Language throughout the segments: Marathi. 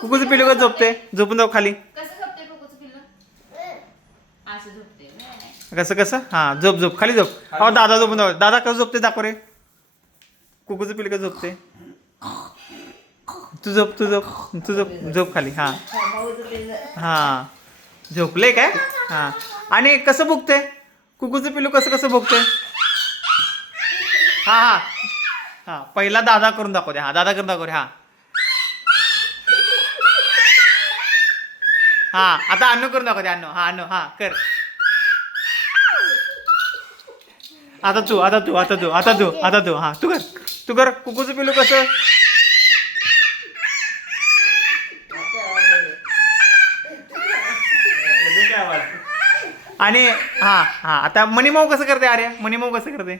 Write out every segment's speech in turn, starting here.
कुकूचं पिल्लू कसं झोपते? झोपून जाऊ खाली. कसं कसं? हा झोप झोप खाली झोप. अहो दादा झोपून जाऊ. दादा कसं झोपते दाखव रे. कुकूचं पिल्लू कसं झोपते? तू झोप झोप खाली. हा हा झोपले काय? हा आणि कसं भुकते कुकूचं पिल्लू? कसं कसं भुकते? हा हा हा पहिला दादा करून दाखव दे. हा दादा करून दाखव रे. हा हा आता अन्नू करून दाखव दे. अन्नू हा अन्नू हा कर. आता तू हा तू कर कुकूचं पिल्लू कसं? आणि हा हा आता मणिमाऊ कसं करते? अरे मणिमाऊ कसं करते?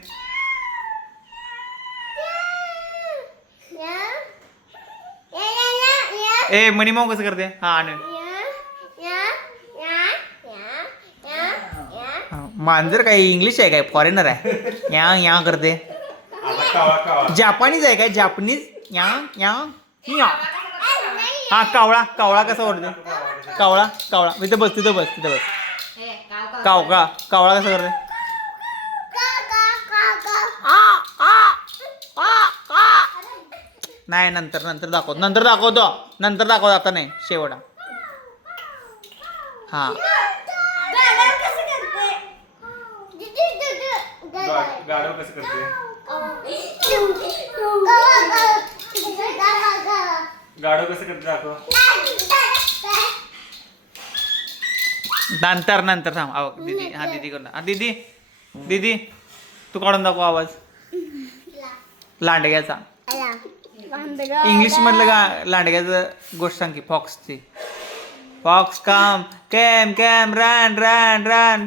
ए मणिमाऊ कसं करते? हा आणि मांजर काय इंग्लिश आहे काय? फॉरेनर आहे? या या करते. जापानीज आहे काय? जापनीज या या या. हा कावळा कसा ओरडते? कावळा तिथं बस. कावळा कसा करते? नाही नंतर दाखवतो आता नाही शेवटा. हा गाढव कसं करते? गाढव कसं करते दाखव. नंतर थांब. दीदी हा दीदी करून हा दीदी तू काढून दाखव आवाज लांडग्याचा. इंग्लिश मधलं लांडग्याचं गोष्ट सांग की. फॉक्स कम कॅम रन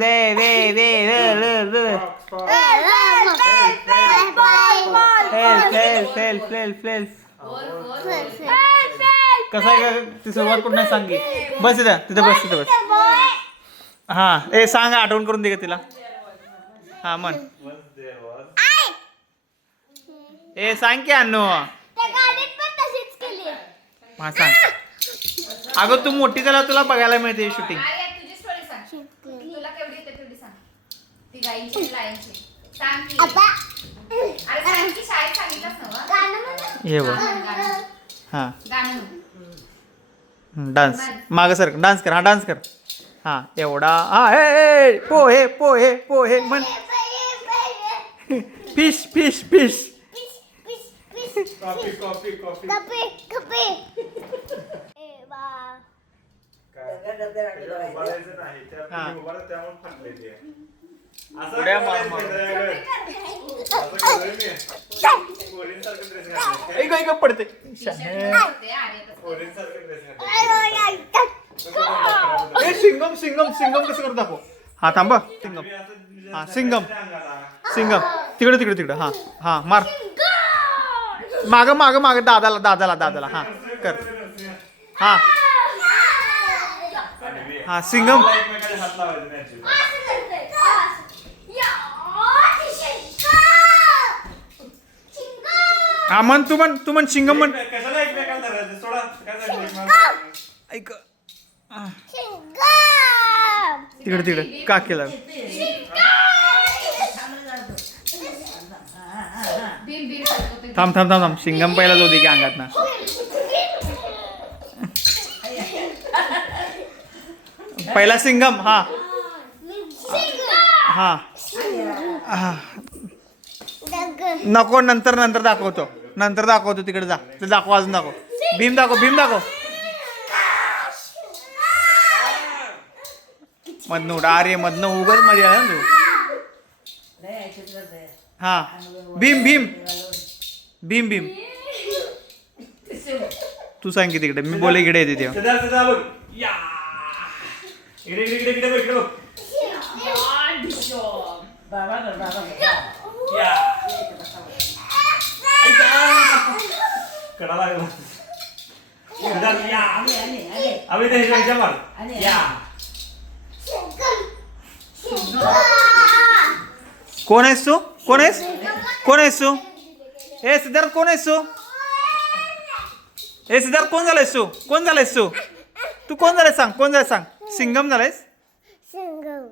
वे फेल. कसं आहे का ती सुरुवात कुठं नाही सांग की. बस तिथं बस. हा ए सांग आठवण करून दे का तिला. हा म्हण. ए सांग की अन्नू. हा सांग. अगं तू मोठी झाला तुला बघायला मिळते शूटिंग. हे बघ हा डान्स मागं सर डान्स कर. डान्स कर. हा एवढा हा ए पोहे म्हण. फिश कॉफी उड्या मार. पडते. सिंगम कसं करत दाखव. हा थांबा सिंगम तिकडे हा मार. माग दादाला हा कर. हा सिंगम. हा म्हण तू म्हण सिंगम म्हण. ऐक तिकडे का केलं? थांब सिंगम पहिला जाऊ दे की अंगात ना. पहिला सिंगम हा नको नंतर दाखवतो तिकडे जा. ते दाखव अजून दाखव. भीम दाखव. मधनं उडा. अरे मधनं उगच मध्ये आहे ना तू. हा भीम तू सांग की तिकडे. मी बोले इकडे येते तेव्हा. कडा लागला. कोण आहेस तू? ए सिद्धार्थ कोण आहेस तू? ए सिद्धार्थ कोण झालायस तू? कोण झालायस तू? तू कोण झालायस सांग, कोण झालाय सांग? सिंगम झालायस? सिंगम